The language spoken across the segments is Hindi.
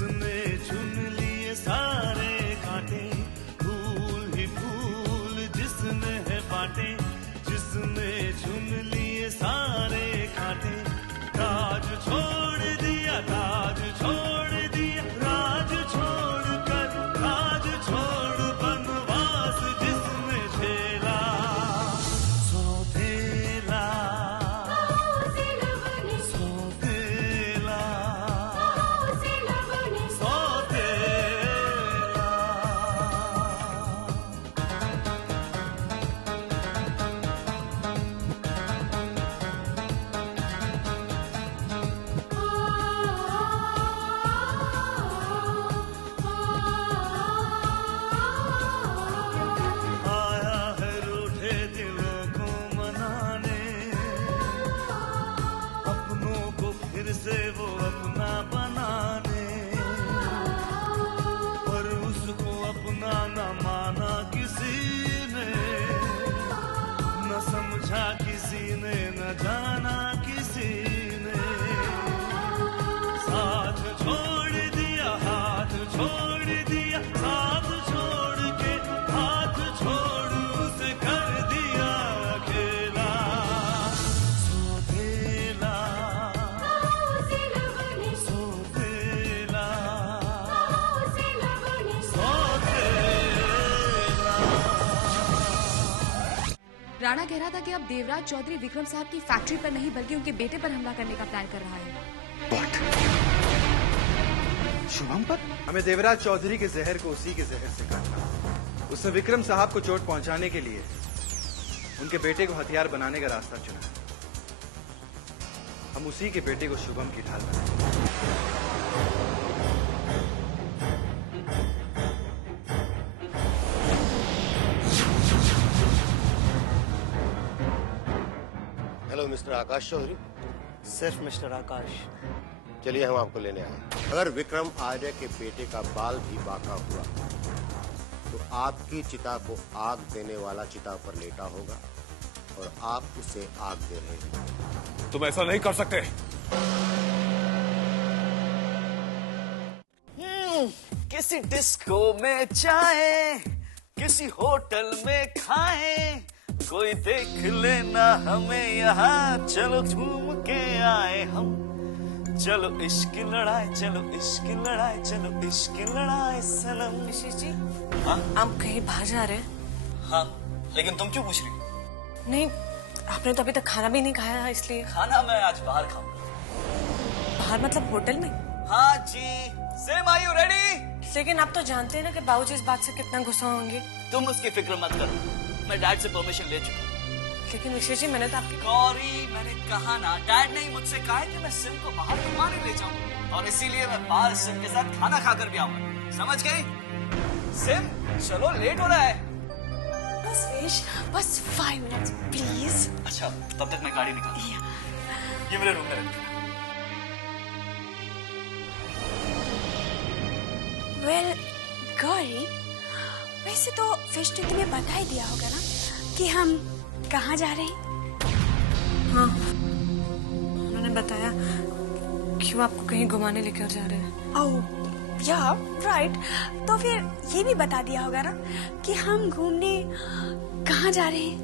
जिसने चुन लिए सारे कांटे, फूल ही फूल जिसने है बांटे, जिसने चुन लिए सारे कांटे, राज छोड़ दिया, राज छोड़ दिया, राज छोड़ कर राज छोड़ बनवास जिसने झेला, सौतेला सौतेला आया है रूठे दिलों को मनाने, अपनों को फिर से वो अपना बनाने, पर उसको अपना न माना किसी ने, न समझा किसी ने, न जाना किसी ने, साथ छोड़ दिया, हाथ छोड़ दिया, साथ छोड़ के हाथ छोड़ उसे कर दिया अकेला, सौतेला सौतेला सौतेला। राणा कह रहा था कि अब देवराज चौधरी विक्रम साहब की फैक्ट्री पर नहीं बल्कि उनके बेटे पर हमला करने का प्लान कर रहा है। शुभम पर? हमें देवराज चौधरी के जहर को उसी के जहर से काटना। उसने विक्रम साहब को चोट पहुंचाने के लिए उनके बेटे को हथियार बनाने का रास्ता चुना। हम उसी के बेटे को शुभम की ढाल बनाएंगे। हेलो मिस्टर आकाश चौधरी। सिर्फ मिस्टर आकाश। चलिए हम आपको लेने आए। अगर विक्रम आर्य के बेटे का बाल भी बांका हुआ तो आपकी चिता को आग देने वाला चिता पर लेटा होगा और आप उसे आग दे रहे हैं। तुम ऐसा नहीं कर सकते। किसी डिस्को में जाए, किसी होटल में खाए, कोई देख लेना हमें यहाँ, चलो घूम के आए हम, चलो इश्क लड़ाए, चलो इश्क लड़ाए, चलो इश्क लड़ाए सनम। ऋषि जी, हाँ आप कहीं बाहर जा रहे हैं? हाँ, लेकिन तुम क्यों पूछ रही हो? नहीं, आपने तो अभी तक खाना भी नहीं खाया है, इसलिए। खाना मैं आज बाहर खाऊंगा। बाहर मतलब होटल में? हाँ जी। Same, are you ready? लेकिन आप तो जानते हैं ना कि बाबूजी इस बात से कितना गुस्सा होंगे। तुम उसकी फिक्र मत करो, मैं डैड से परमिशन ले चुका हूँ। लेकिन ऋषि जी, मैंने तो आपकी गौरी, मैंने कहा ना, डैड ने ही मुझसे कहा है कि मैं सिम को बाहर घुमाने ले जाऊं, और इसीलिए मैं बाहर सिम के साथ खाना खाकर भी आऊंगा। समझ गई? सिम, चलो लेट हो रहा है। बस विश, बस 5 मिनट्स प्लीज। अच्छा, तब तक मैं गाड़ी निकाल। ये मेरे रूम में रख देना। वेल गौरी, वैसे तो फिश ने तुम्हें बता ही दिया होगा ना कि हम कहाँ जा रहे हैं? हाँ, उन्होंने बताया। क्यों, आपको कहीं घुमाने लेकर जा रहे हैं? ओह या राइट, तो फिर ये भी बता दिया होगा ना कि हम घूमने कहाँ जा रहे हैं?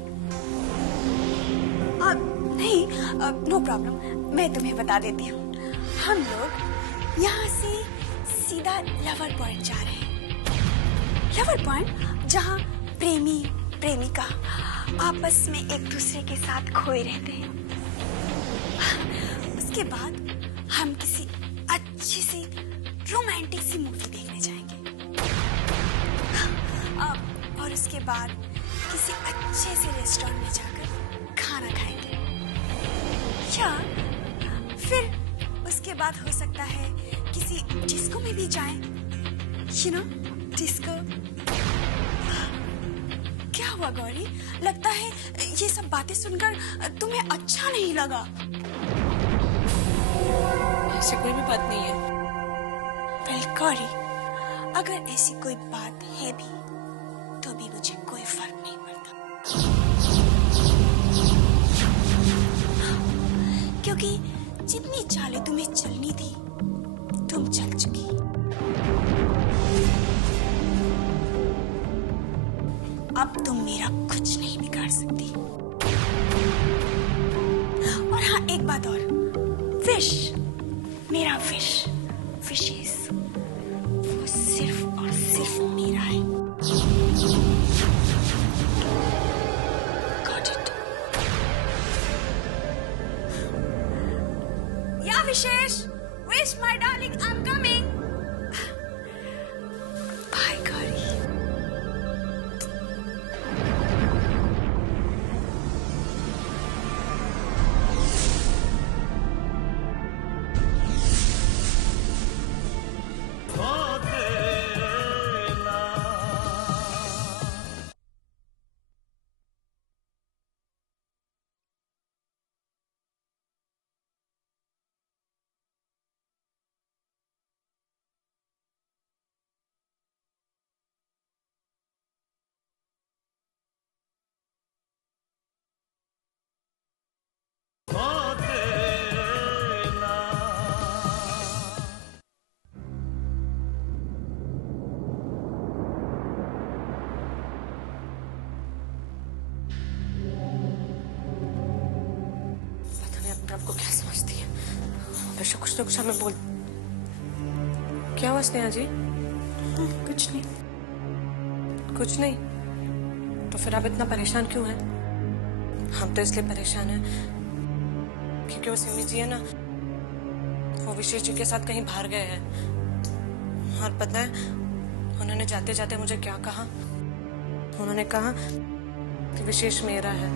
नहीं, नो प्रॉब्लम, मैं तुम्हें बता देती हूँ। हम लोग यहाँ से सीधा लवर पॉइंट जा रहे हैं। लवर पॉइंट, जहाँ प्रेमी प्रेमिका आपस में एक दूसरे के साथ खोए रहते हैं। उसके बाद हम किसी अच्छी सी रोमांटिक सी मूवी देखने जाएंगे, और उसके बाद किसी अच्छे से रेस्टोरेंट में जाकर खाना खाएंगे, या फिर उसके बाद हो सकता है किसी डिस्को में भी जाएं, यू नो, डिस्को। क्या हुआ गौरी, लगता है ये सब बातें सुनकर तुम्हें अच्छा नहीं लगा? ऐसी कोई भी बात नहीं है। वेल गौरी, अगर ऐसी कोई बात है भी तो भी मुझे कोई फर्क नहीं पड़ता, क्योंकि जितनी चालें तुम्हें चलनी थी तुम चल चुकी। मेरा विशेष वो सिर्फ और सिर्फ मेरा है। Got it? या विशेष, wish my darling I'm coming. Bye Gauri. आपको क्या समझती है? बेशक कुछ ना कुछ हमें बोल। क्या हुआ स्नेहा जी? कुछ नहीं। कुछ नहीं? तो फिर आप इतना परेशान क्यों हैं? हम तो इसलिए परेशान हैं क्योंकि वो सिमी जी है ना, वो विशेष जी के साथ कहीं बाहर गए हैं। और पता है उन्होंने जाते जाते मुझे क्या कहा? उन्होंने कहा कि विशेष मेरा है।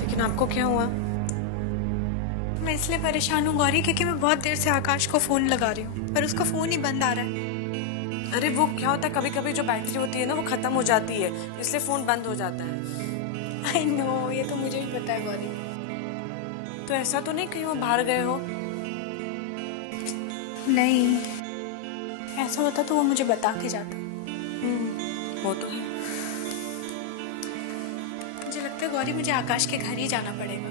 लेकिन आपको क्या हुआ? मैं इसलिए परेशान हूँ गौरी क्योंकि मैं बहुत देर से आकाश को फोन लगा रही हूँ पर उसका फोन ही बंद आ रहा है। अरे वो क्या होता है, कभी कभी जो बैटरी होती है ना वो खत्म हो जाती है, इसलिए फोन बंद हो जाता है। आई नो, ये तो मुझे भी पता है गौरी। तो ऐसा तो नहीं कहीं वो बाहर गए हो? नहीं, ऐसा होता तो वो मुझे बता के जाता। वो तो है। मुझे लगता है गौरी मुझे आकाश के घर ही जाना पड़ेगा,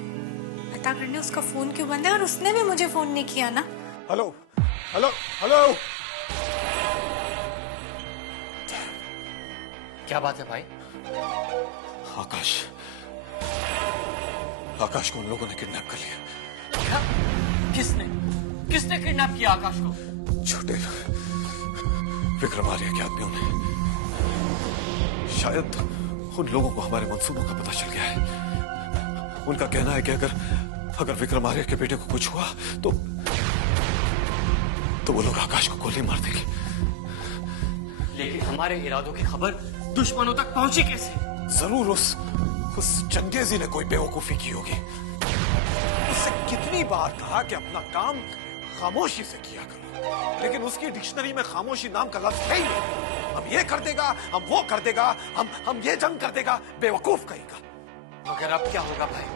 पता करने उसका फोन क्यों बंद है और उसने भी मुझे फोन नहीं किया ना। हेलो हेलो हेलो, क्या बात है भाई? आकाश, आकाश को उन लोगों ने किडनैप कर लिया। क्या? किसने किडनैप किया आकाश को? छोटे विक्रम आर्य के आदमियों ने। शायद उन लोगों को हमारे मंसूबों का पता चल गया है। उनका कहना है कि अगर विक्रम आर्य के बेटे को कुछ हुआ तो वो लोग आकाश को गोली मार देंगे। लेकिन हमारे इरादों की खबर दुश्मनों तक पहुंची कैसे? जरूर उस चंगेजी ने कोई बेवकूफी की होगी। उससे कितनी बार कहा कि अपना काम खामोशी से किया करो, लेकिन उसकी डिक्शनरी में खामोशी नाम का लफ्ज है ही नहीं। हम ये कर देगा, हम वो कर देगा, हम ये जंग कर देगा, बेवकूफ कहेगा। मगर अब क्या होगा भाई?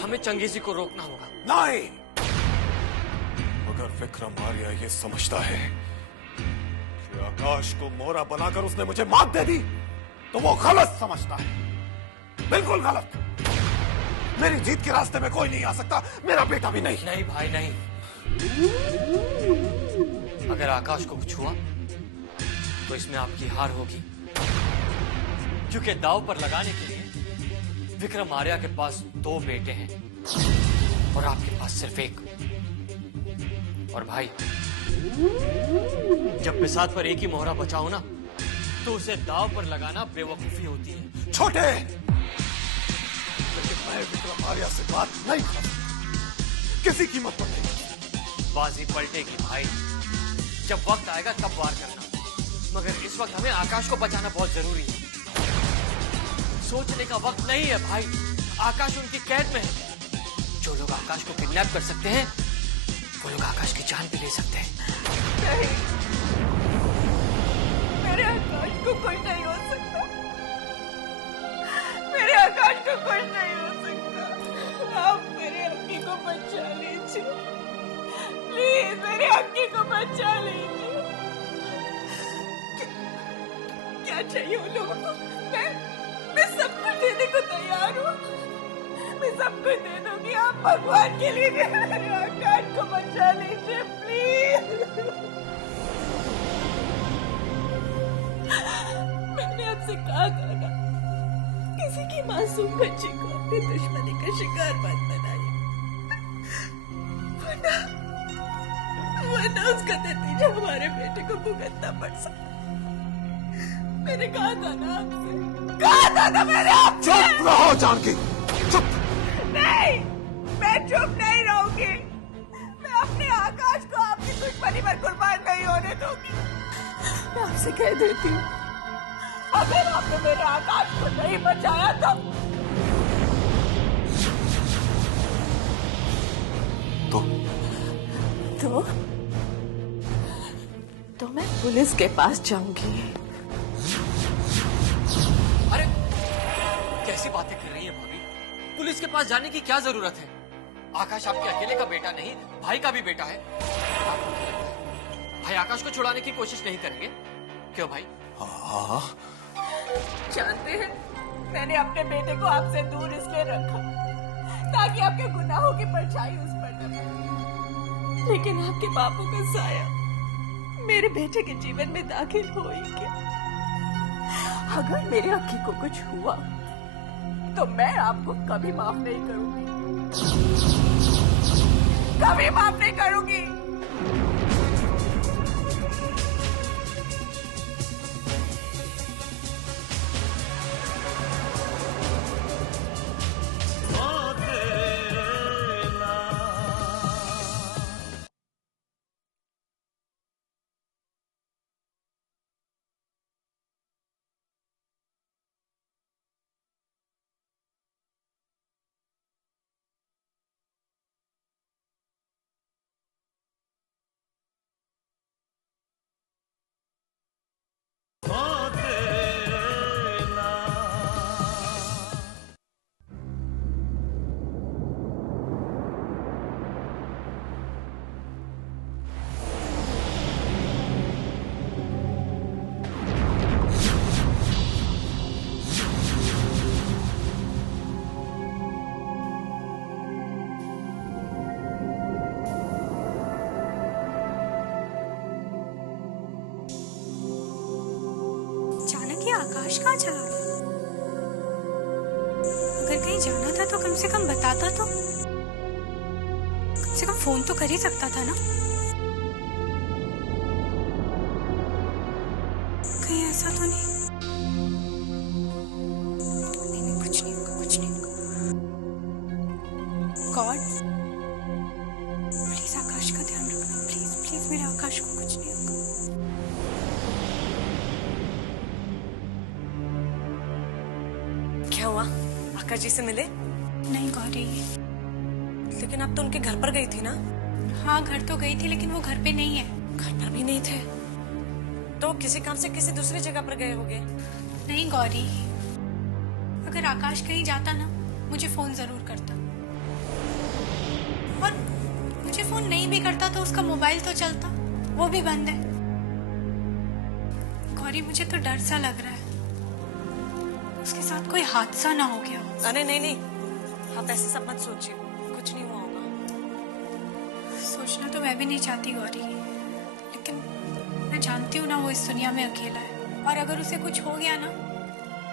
हमें चंगेजी को रोकना होगा। नहीं, अगर विक्रम आर्य ये समझता है कि आकाश को मोहरा बनाकर उसने मुझे मात दे दी तो वो गलत समझता है, बिल्कुल गलत। मेरी जीत के रास्ते में कोई नहीं आ सकता, मेरा बेटा भी नहीं। नहीं भाई नहीं, अगर आकाश को कुछ हुआ तो इसमें आपकी हार होगी, क्योंकि दांव पर लगाने के लिए विक्रम आर्य के पास 2 बेटे हैं और आपके पास सिर्फ 1। और भाई जब बिसात पर एक ही मोहरा बचाओ ना तो उसे दांव पर लगाना बेवकूफी होती है। छोटे, लेकिन मैं विक्रम आर्य से बात नहीं कर सकता, किसी कीमत पर नहीं। बाजी पलटेगी भाई, जब वक्त आएगा तब वार करना, मगर इस वक्त हमें आकाश को बचाना बहुत जरूरी है। सोचने का वक्त नहीं है भाई, आकाश उनकी कैद में है। जो लोग आकाश को किडनैप कर सकते हैं वो लोग आकाश की जान भी ले सकते हैं। नहीं, मेरे आकाश को कुछ नहीं हो सकता, मेरे आकाश को कुछ नहीं हो सकता। आप मेरे अक्की को बचा लीजिए, प्लीज मेरे अक्की को बचा लीजिए। क्या चाहिए उन लोगों को? मैं सब कुछ देने को तैयार हूँ, मैं सब कुछ दे दूंगी। आप भगवान के लिए मेरे आकाश को बचा लीजिए प्लीज। मैंने आपसे कहा था ना, किसी की मासूम बच्ची को अपनी दुश्मनी का शिकार मत बनाइए। वरना उसका नतीजा हमारे बेटे को भुगतना पड़ सकता। मैंने कहा था ना आपसे, कहा था ना मैंने आपसे। चुप रहो जानकी, चुप। नहीं, मैं चुप नहीं रहूंगी। मैं अपने आकाश को आपकी दुश्मनी पर कुर्बान नहीं होने दूंगी। मैं आपसे कह देती हूँ, अगर आपने मेरे आकाश को नहीं बचाया तो मैं पुलिस के पास जाऊंगी। अरे कैसी बातें कर रही है भाभी? पुलिस के पास जाने की क्या जरूरत है? आकाश आपके अकेले का बेटा नहीं, भाई का भी बेटा है। आपको क्या लगता है भाई आकाश को छुड़ाने की कोशिश नहीं करेंगे? क्यों भाई? हाँ। जानते हैं, मैंने अपने बेटे को आपसे दूर इसलिए रखा ताकि आपके गुनाहों की परछाई उस पर न पड़े। लेकिन आपके पापों का साया मेरे बेटे के जीवन में दाखिल हो ही गया। अगर मेरे अक्की को कुछ हुआ तो मैं आपको कभी माफ नहीं करूंगी, कभी माफ नहीं करूंगी। आकाश कहाँ चला गया? अगर कहीं जाना था तो कम से कम बताता तो, कम से कम फोन तो कर ही सकता था ना। कहीं ऐसा तो नहीं? नहीं, कुछ नहीं होगा, कुछ नहीं होगा। गॉड प्लीज आकाश का ध्यान रखना, प्लीज प्लीज मेरे आकाश को कुछ नहीं होगा। क्या हुआ? आकाश जी से मिले? नहीं गौरी। लेकिन आप तो उनके घर पर गई थी ना? हाँ घर तो गई थी, लेकिन वो घर पे नहीं है। घर पर भी नहीं थे तो किसी काम से किसी दूसरी जगह पर गए होंगे। नहीं गौरी, अगर आकाश कहीं जाता ना मुझे फोन जरूर करता, और मुझे फोन नहीं भी करता तो उसका मोबाइल तो चलता, वो भी बंद है। गौरी मुझे तो डर सा लग रहा है, उसके साथ कोई हादसा ना हो गया हो। अरे नहीं नहीं, आप ऐसे सब मत सोचिए, कुछ नहीं हुआ होगा। सोचना तो मैं भी नहीं चाहती गौरी, लेकिन मैं जानती हूँ ना वो इस दुनिया में अकेला है, और अगर उसे कुछ हो गया ना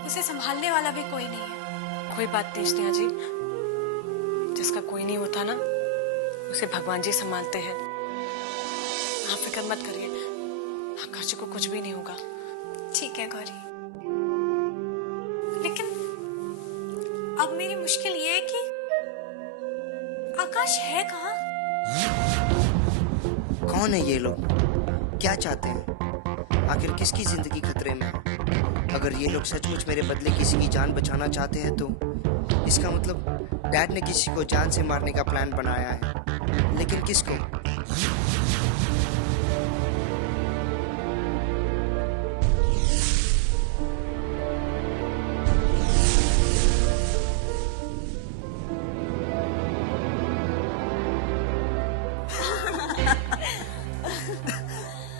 उसे संभालने वाला भी कोई नहीं है। कोई बात नहीं स्नेहा जी, जिसका कोई नहीं होता ना उसे भगवान जी संभालते हैं। आप फिक्र मत करिए, आकाश जी को कुछ भी नहीं होगा। ठीक है गौरी, लेकिन अब मेरी मुश्किल ये है कि आकाश है कहाँ? कौन है ये लोग? क्या चाहते हैं? आखिर किसकी जिंदगी खतरे में? अगर ये लोग सचमुच मेरे बदले किसी की जान बचाना चाहते हैं तो इसका मतलब डैड ने किसी को जान से मारने का प्लान बनाया है, लेकिन किसको?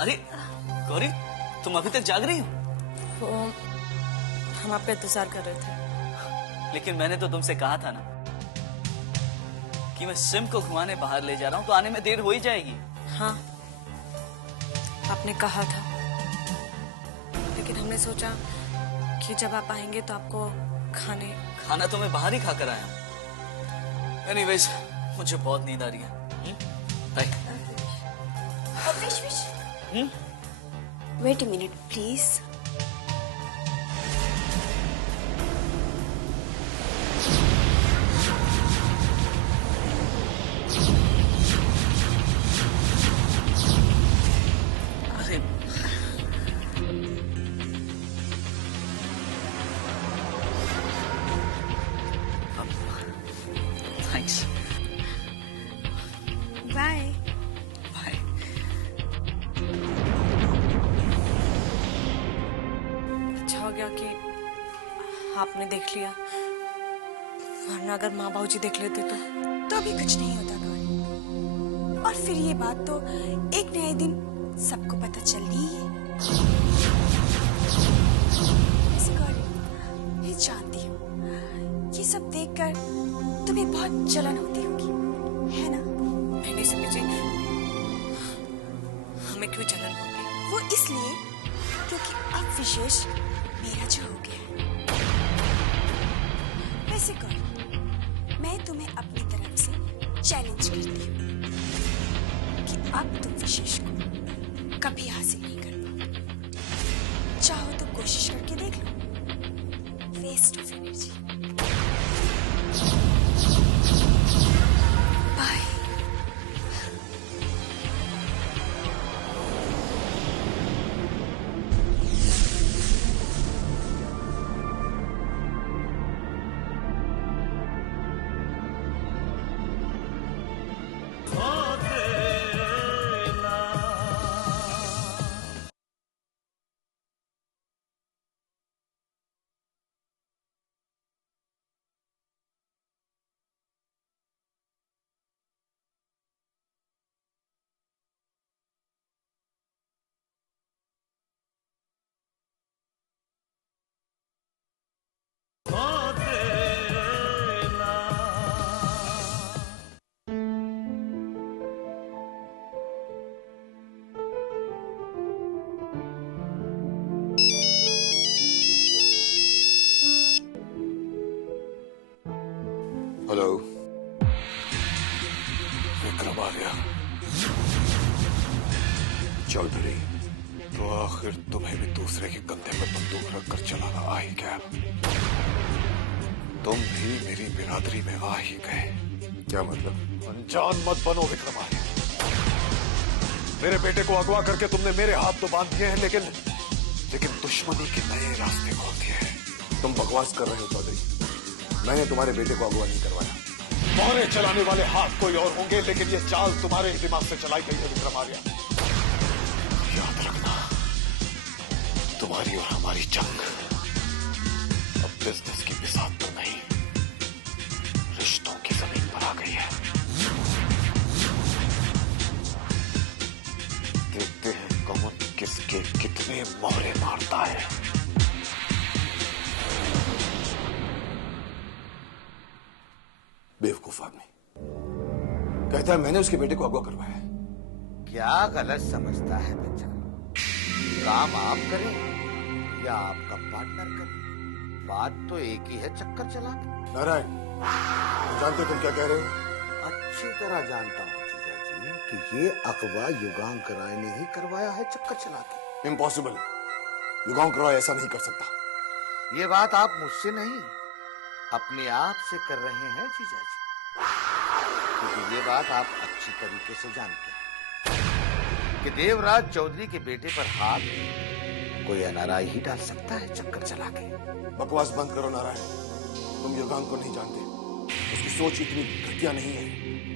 अरे गौरी, तुम अभी तक जाग रही हो? वो हम आपका इंतजार कर रहे थे। लेकिन मैंने तो तुमसे कहा था ना कि मैं सिम को घुमाने बाहर ले जा रहा हूँ, तो आने में देर हो ही जाएगी। हाँ आपने कहा था, लेकिन हमने सोचा कि जब आप आएंगे तो आपको खाना तो मैं बाहर ही खाकर आया हूँ। एनीवेज, मुझे बहुत नींद आ रही है। Bye. Wish wait a minute please. Thanks. Bye. Bye. अच्छा हो गया कि आपने देख लिया, वरना अगर माँ बाबू जी देख लेते तो भी कुछ नहीं होता गौरी। और फिर ये बात तो एक नए दिन सबको पता चलनी ही है। वैसे गौरी, मैं जानती हूँ ये सब देखकर तुम्हें बहुत जलन होती होगी, है ना? नहीं सिमी जी, हमें क्यों जलन होगी? वो इसलिए क्योंकि अब विशेष मेरा जो हो गया है। वैसे गौरी, मैं तुम्हें अपनी तरफ से चैलेंज करती हूँ कि अब तुम विशेष को कभी हासिल नहीं कर पाओ। चाहो तो कोशिश करके देख लो। Waste of energy. Bye. Hello, Vikram आ गया। चौधरी, तो आखिर तुम्हें भी दूसरे के कंधे पर बंदूक रखकर चलाना आ ही गया। तुम भी मेरी बिरादरी में आ ही गए। क्या मतलब? अनजान मत बनो विक्रम आर्य। मेरे बेटे को अगवा करके तुमने मेरे हाथ तो बांध दिए हैं, लेकिन दुश्मनी के नए रास्ते खोल दिए हैं। तुम बकवास कर रहे हो चौधरी। मैंने तुम्हारे बेटे को अगवा नहीं करवाया। मोहरे चलाने वाले हाथ कोई और होंगे, लेकिन ये चाल तुम्हारे ही दिमाग से चलाई गई है विक्रम आर्य। याद रखना, तुम्हारी और हमारी जंग अब बिजनेस की बिसात तो नहीं, रिश्तों की जमीन पर आ गई है। देखते हैं कौन किसके कितने मोहरे मारता है। बेवकूफ आदमी कहता है मैंने उसके बेटे को अगवा करवाया है। क्या गलत समझता है बच्चा? काम आप करें या आपका पार्टनर करे, बात तो एक ही है चक्कर चला के। नारायण, तुम जानते हो तुम क्या कह रहे हो? अच्छी तरह जानता हूँ जीजा जी कि ये अगवा युगांक राय ने ही करवाया है चक्कर चला के। इम्पॉसिबल। युगांक राय ऐसा नहीं कर सकता। ये बात आप मुझसे नहीं अपने आप से कर रहे हैं जीजा जी, क्योंकि ये बात आप अच्छी तरीके से जानते हैं कि देवराज चौधरी के बेटे पर हाथ कोई एनआरआई ही डाल सकता है चक्कर चला के। बकवास बंद करो नारायण। तुम युगांक को नहीं जानते। उसकी सोच इतनी घटिया नहीं है।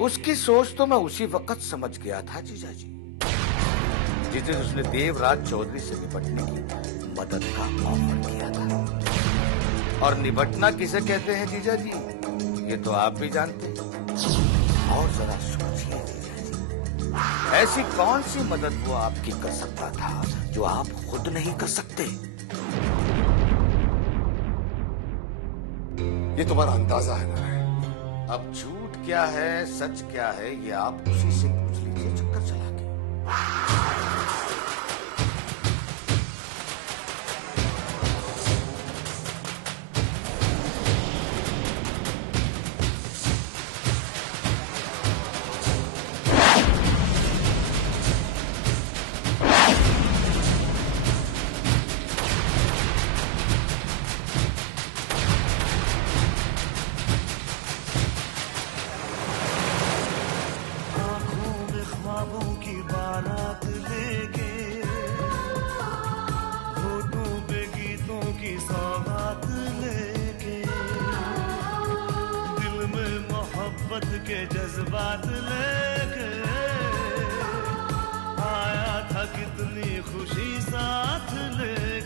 उसकी सोच तो मैं उसी वक्त समझ गया था जीजा जी, जिस दिन उसने देवराज चौधरी से निपटने की मदद का ऑफर किया था। और निपटना किसे कहते हैं जीजा जी, ये तो आप भी जानते हैं। और जरा सोचिए जीजा जी, ऐसी कौन सी मदद वो आपकी कर सकता था जो आप खुद नहीं कर सकते? ये तुम्हारा अंदाजा है नारायण। अब झूठ क्या है सच क्या है ये आप उसी से पूछ लीजिए चक्कर चला के। खुद के जज्बात लेके आया था कितनी खुशी साथ ले